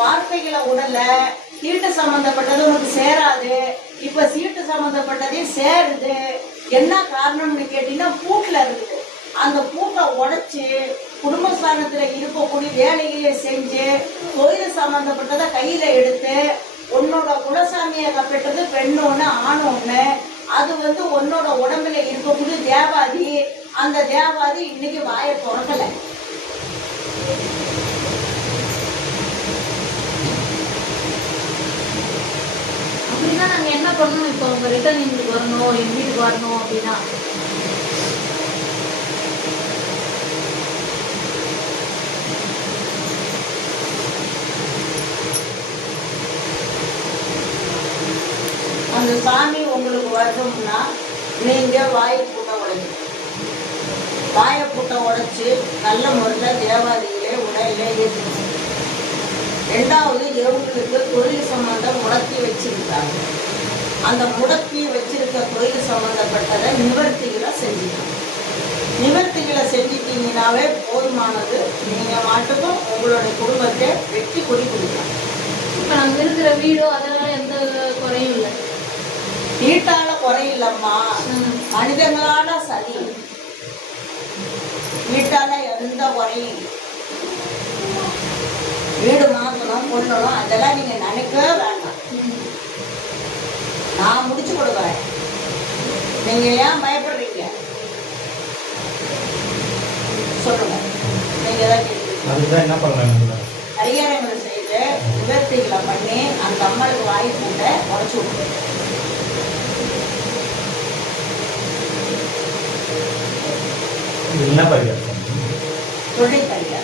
வார்த்தைகளை உடல சீட்டு சம்பந்தப்பட்டது உனக்கு சேராது, இப்ப சீட்டு சம்பந்தப்பட்டதே சேருது. என்ன காரணம்னு கேட்டீங்கன்னா பூட்டுல இருக்குது. அந்த பூட்டை உடைச்சு குடும்பஸ்தானத்துல இருக்கக்கூடிய வேலைகளை செஞ்சு கோயில் சம்பந்தப்பட்டதை கையில எடுத்து உன்னோட குலசாமியை கப்பிட்டது பெண் ஒண்ணு ஆண் ஒண்ணு. அது உன்னோட உடம்புல இருக்கக்கூடிய தேவாதி. அந்த தேவாதி இன்னைக்கு வாயை திறக்கல. அப்படின்னா நாங்க என்ன பண்ணணும்? இப்போ உங்க ரிட்டர்ன் இங்கே வரணும், எங்க வீட்டுக்கு வரணும் அப்படின்னா அந்த சாமி உங்களுக்கு வரணும்னா நீங்க வாயை பூட்டை உடைக்கணும். வாயை பூட்டை உடைச்சு நல்ல முறையில் தேவாதிகளே உடையில ஏற்றணும். ரெண்டாவது, இவங்களுக்கு தொழில் சம்பந்தம் முடக்கி வச்சிருக்காங்க. அந்த முடக்கி வச்சிருக்க தொழில் சம்பந்தப்பட்டதை நிவர்த்திகளை செஞ்சுக்கணும். நிவர்த்திகளை செஞ்சிட்டீங்கன்னாவே போதுமானது. நீங்க மாட்டுக்கும் உங்களுடைய குடும்பத்தை வெற்றி கொடி கொடுக்கலாம். இப்போ நாங்கள் இருக்கிற வீடோ அதனால எந்த குறையும் இல்லை. வீட்டால குறையில்லம்மா, மனிதங்களால சரி. வீட்டால எந்த குறையும். வீடு மாற்றணும், கொள்ளணும், அதெல்லாம் நீங்க நினைக்கவே வேண்டாம். நான் முடிச்சு கொடுக்குறேன். நீங்க ஏன் பயப்படுறீங்க சொல்லுங்க. நீங்க ஏதாவது என்ன பண்ணலாம்? பரிகாரங்களை செய்து நிவர்த்திகளை பண்ணி அந்த அம்மளுக்கு வாய்ப்புண்ட உடச்சு விடுங்க. என்ன பரிகாரம்? தொழில் பரிகாரம்.